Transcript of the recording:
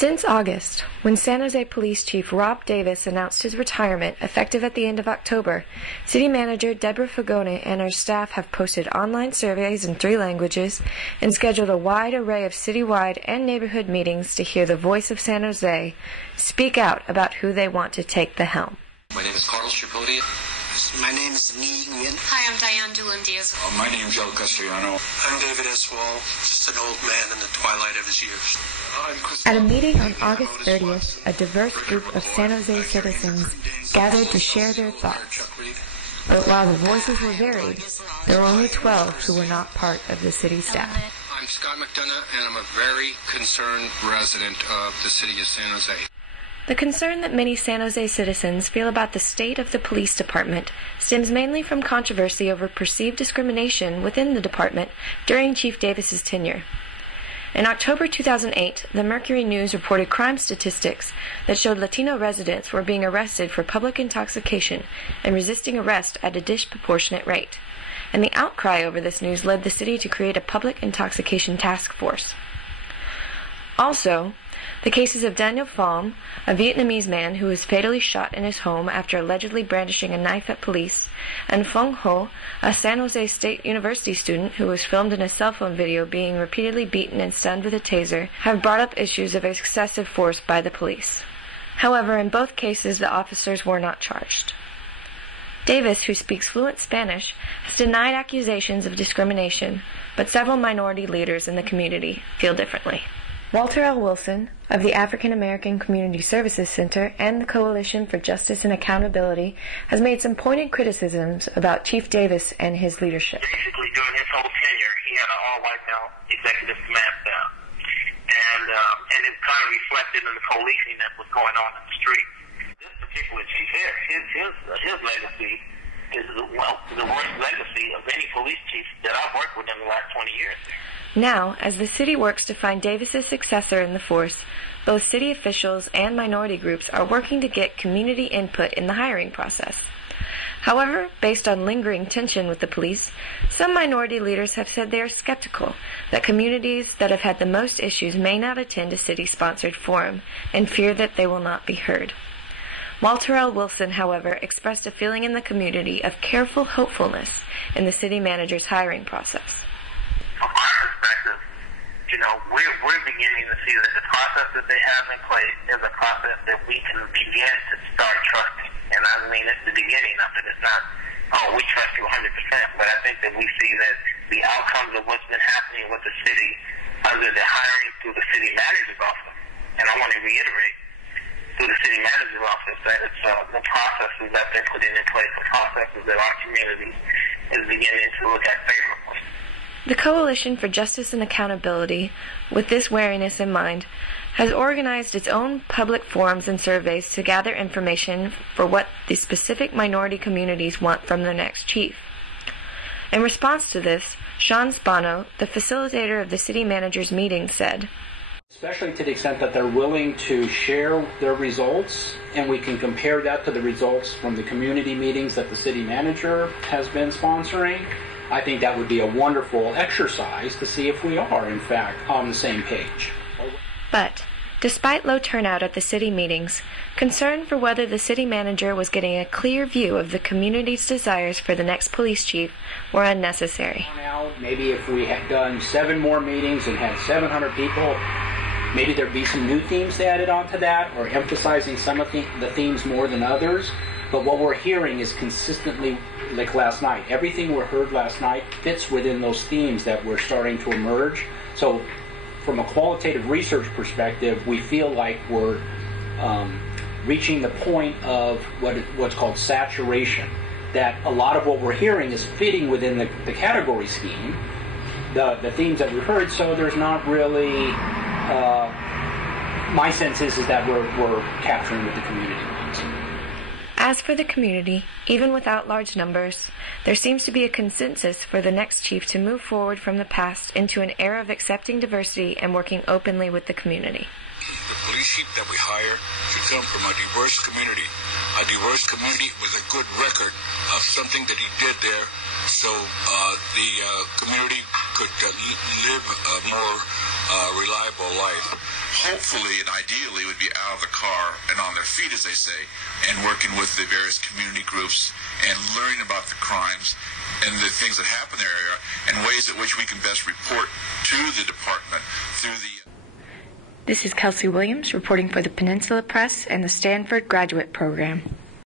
Since August, when San Jose Police Chief Rob Davis announced his retirement effective at the end of October, City Manager Deborah Fagone and her staff have posted online surveys in 3 languages and scheduled a wide array of citywide and neighborhood meetings to hear the voice of San Jose speak out about who they want to take the helm. My name is Carlos Tripodi. My name is Ni Nguyen. Hi, I'm Diane Doolan-Diaz. My name is El Castellano. I'm David S. Wall, just an old man in the twilight of his years. At a meeting on August 30th, a diverse group of San Jose citizens gathered to share their thoughts. But while the voices were varied, there were only 12 who were not part of the city staff. I'm Scott McDonough, and I'm a very concerned resident of the city of San Jose. The concern that many San Jose citizens feel about the state of the police department stems mainly from controversy over perceived discrimination within the department during Chief Davis's tenure. In October 2008, the Mercury News reported crime statistics that showed Latino residents were being arrested for public intoxication and resisting arrest at a disproportionate rate. And the outcry over this news led the city to create a public intoxication task force. Also, the cases of Daniel Pham, a Vietnamese man who was fatally shot in his home after allegedly brandishing a knife at police, and Phong Ho, a San Jose State University student who was filmed in a cell phone video being repeatedly beaten and stunned with a taser, have brought up issues of excessive force by the police. However, in both cases, the officers were not charged. Davis, who speaks fluent Spanish, has denied accusations of discrimination, but several minority leaders in the community feel differently. Walter L. Wilson, of the African American Community Services Center and the Coalition for Justice and Accountability, has made some pointed criticisms about Chief Davis and his leadership. Basically, during his whole tenure, he had an all-white male executive command staff. And it kind of reflected in the policing that was going on in the street. This particular chief here, his legacy is the worst legacy of any police chief that I've worked with in the last 20 years. Now, as the city works to find Davis's successor in the force, both city officials and minority groups are working to get community input in the hiring process. However, based on lingering tension with the police, some minority leaders have said they are skeptical that communities that have had the most issues may not attend a city-sponsored forum and fear that they will not be heard. Walter L. Wilson, however, expressed a feeling in the community of careful hopefulness in the city manager's hiring process. From our perspective, we're beginning to see that the process that they have in place is a process that we can begin to start trusting. And I mean, it's the beginning of it. It's not, we trust you 100%. But I think that we see that the outcomes of what's been happening with the city under the hiring through the city manager's office. And I want to reiterate, through the city manager's office, that it's the processes that they're putting in place, the processes that our community is beginning to look at favorably. The Coalition for Justice and Accountability, with this wariness in mind, has organized its own public forums and surveys to gather information for what the specific minority communities want from their next chief. In response to this, Sean Spano, the facilitator of the city manager's meeting, said, especially to the extent that they're willing to share their results, and we can compare that to the results from the community meetings that the city manager has been sponsoring, I think that would be a wonderful exercise to see if we are, in fact, on the same page. But, despite low turnout at the city meetings, concern for whether the city manager was getting a clear view of the community's desires for the next police chief were unnecessary. Maybe if we had done 7 more meetings and had 700 people, maybe there'd be some new themes added onto that, or emphasizing some of the themes more than others. But what we're hearing is consistently, like last night, everything we heard last night fits within those themes that were starting to emerge. So from a qualitative research perspective, we feel like we're reaching the point of what's called saturation, that a lot of what we're hearing is fitting within the category scheme, the themes that we've heard, so there's not really, my sense is that we're capturing what the community wants. As for the community, even without large numbers, there seems to be a consensus for the next chief to move forward from the past into an era of accepting diversity and working openly with the community. The police chief that we hire should come from a diverse community with a good record of something that he did there, so the community could live a more reliable life. hopefully and ideally would be out of the car and on their feet, as they say, and working with the various community groups and learning about the crimes and the things that happen in their area and ways in which we can best report to the department through the... This is Kelsey Williams reporting for the Peninsula Press and the Stanford Graduate Program.